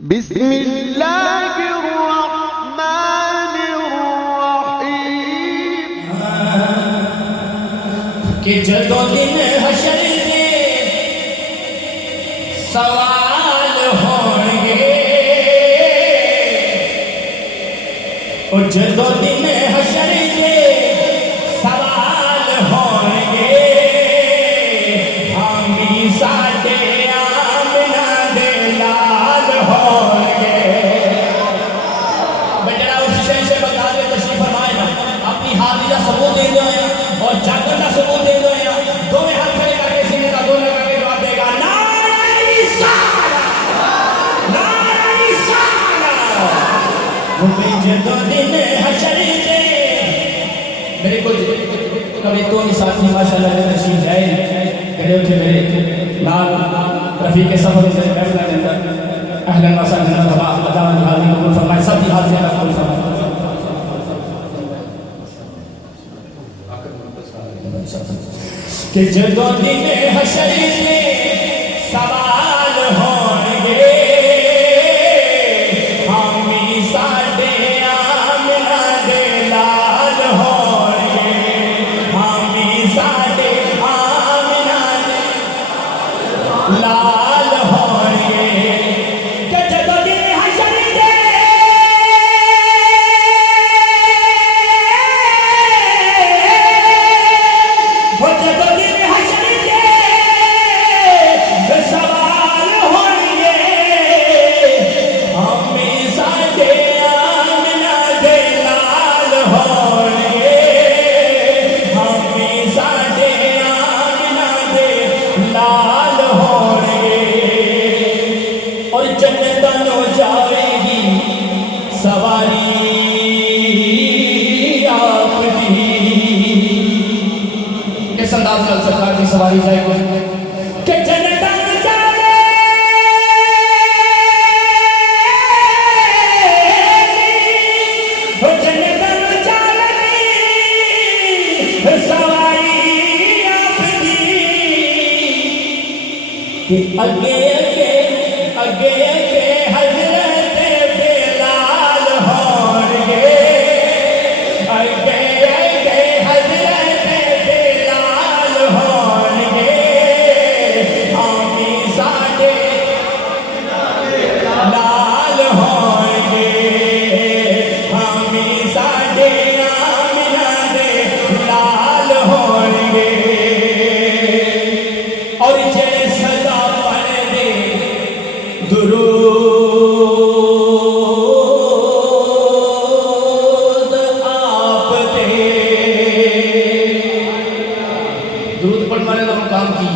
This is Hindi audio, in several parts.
बिस्मिल्लाहिर्रहमानिर्रहीम। कि जदों दिन हशर दे सवाल होंगे, और जदों दिन हशर दे सवाल होंगे, हामी साडे आमना दे लाल होंगे। बेटा उस शय से बता दे तशरीफ फरमाए ना, अपनी हाजिरी का सबूत दे दो और जागरण का सबूत दे दो। दोनों हाथ खड़े करके सीने का दोनों करके जवाब देगा, नारे रिसालत, नारे रिसालत। जदों दिन हशर दे मेरे को कभी तो साथी माशाल्लाह तशरीफ जाए गए थे मेरे लाल रफीक सफर से फैसला के अंदर अहलन व सहलन तबा अता हाजिर कबूल फरमाए, सब की हाजिर कबूल फरमाए। कि जदों दिन हशर दे सवाल होंगे, हामी साडे आमना दे लाल होंगे, हामी साडे आमना दे लाल होंगे। कि जदों दिन हशर दे हो, जदों दिन हशर दे सवाल होंगे, हामी साडे आमना दे लाल होंगे, हामी साडे आमना दे लाल होंगे। और जन्नत नो जाएगी सवारी आपकी, किस अंदाज से सरकार की सवारी जाएगी। कि जन्नत नो जाएगी, हो जन्नत नो जाएगी सवारी आपकी। कि अगे अगे अगे अगे हजरत बेलाल होंगे, अगे अगे हजरत बेलाल होंगे, हामी साडे लाल होंगे, हामी साडे आमना दे लाल होंगे। और जे सदा पढ़ दे दुरूद आप पे, दुरूद पढ़ने का काम की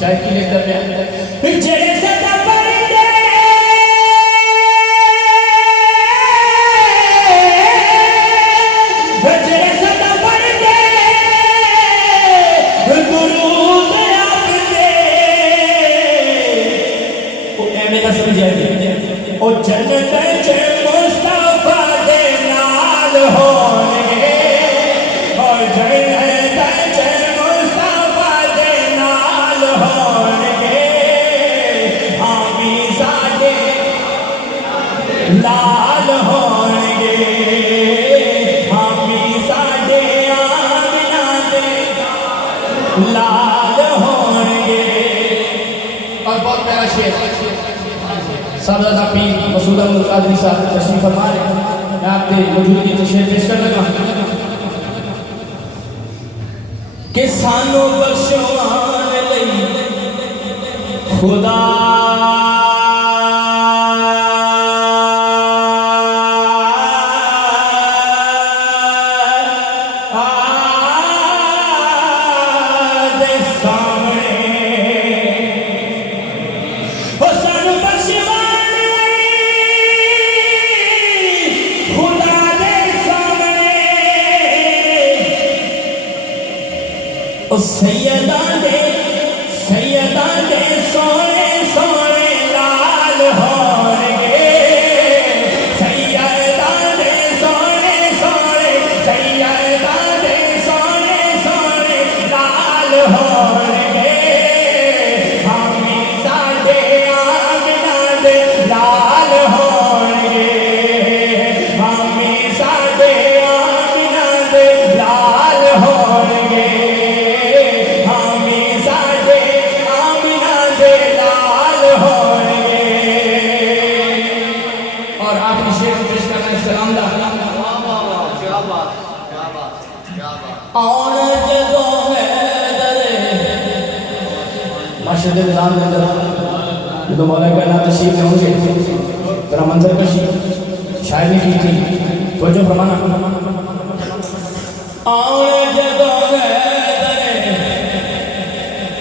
शायद की लेकर में जे सदा पढ़ दे जे सदा पढ़ दे दुरूद आप पे, ओ एने का समझ आए। ओ जन्नत चे मुस्तफा दे नाल होंगे, और जन्नत चे मुस्तफा दे नाल होंगे, हामी साडे लाल होंगे, हामी साडे आमना दे लाल होंगे। और बहुत प्यारा शेर सादा पीर मसूद अहमद कादरी साहब तशरीफ फरमा रहे हैं। मैं आपके मौजूदगी में शेर पेश कर लगा कि सानू बख्शवान लई खुदा दे सामने, हो सानू बख्शवान लई खुदा दे सामने, ओ सैयदा दे सोने सोने लाल होंगे, सैयदा दे सोने सोने, सैयदा दे सोने सोने लाल होंगे, हामी साडे आमना दे लाल मस्जिद निज़ाम के अंदर जो मौला का नाम तशरीफ में होंगे जरा मंजर कशी शायरी की थी तो जो फरमाना आने जगह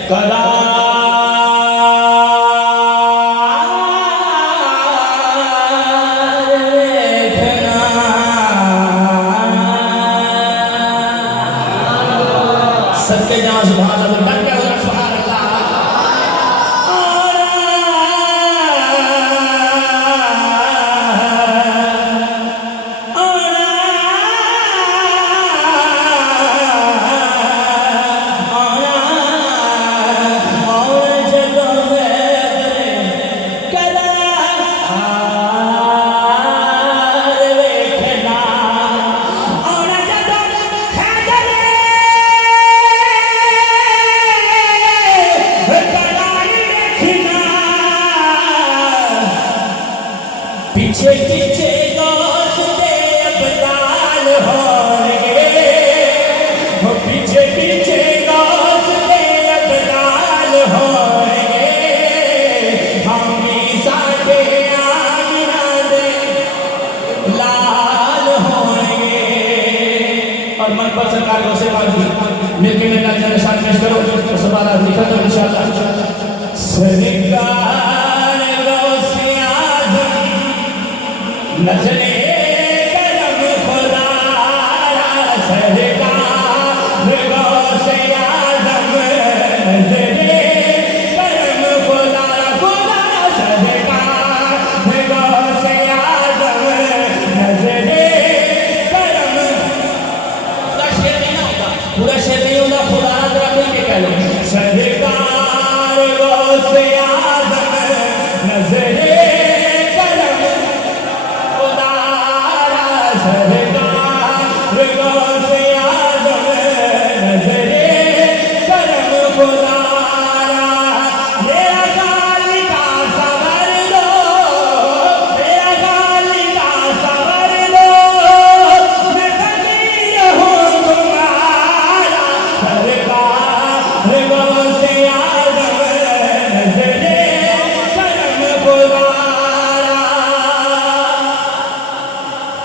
कदा सत्य जहाँ सुभान अल्लाह बन गया सुभान अल्लाह पीछे पीछे दोस्ते अबदाल होंगे वो पीछे पीछे दोस्ते अबदाल होंगे हमी साथे आमिना दे लाल होंगे और मन पर सरकार को से बाजी मिलके मेरा जरा शान पेश करो तो सवाल लिखा तो इंशाअल्लाह सरकार गौसे आज़म नजरे करम खुदा सरकार गौसे आज़म नजरे करम खुदा खुदा सरकार गौसे आज़म नजरे करम पूरा शेर नहीं होता खुदा जरा कोई के कह लो सरकार गौसे आज़म नजरे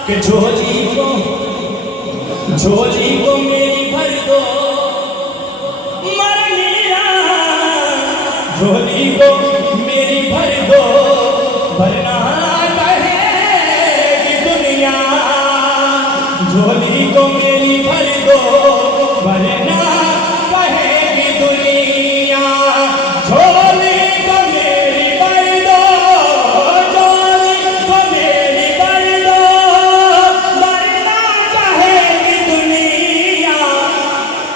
कि झोली को मेरी भर दो मरनिया झोली को मेरी भर दो वरना कहेगी दुनिया झोली को मेरी भर दो वरना कहेगी दुनिया झोली को मेरी भर दो झोली को मेरी भर दो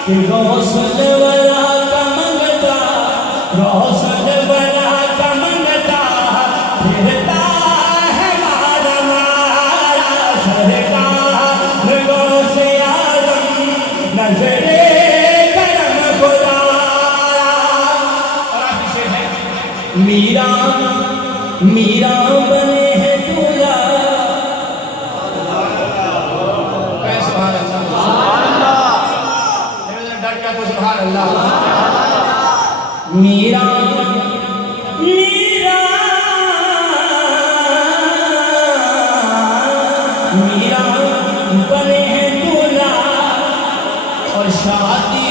रोशन वाला का मंगता रोशन वाला का मंगता फिरता है मारा मारा सरकार गौसे आज़म नजरे करम खुदा मीरा मीरा बने हैं दूल्हा मीरा मीरा मीरा बने हैं दूल्हा और शादी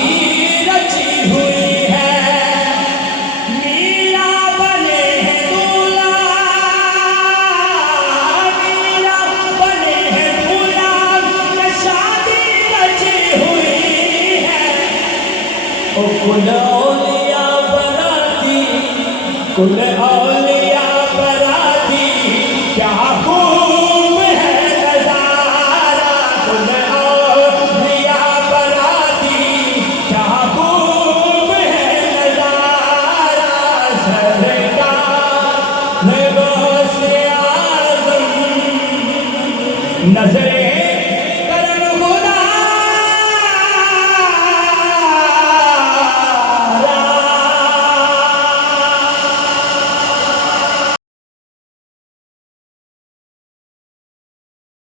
रची हुई है मीरा बने हैं दूल्हा मीरा बने हैं दूल्हा शादी रची हुई है ओ कुल औलिया बराती क्या खूब है नज़ारा कुल औलिया बराती क्या खूब है नज़ारा सरकार गौसे आज़म नजरे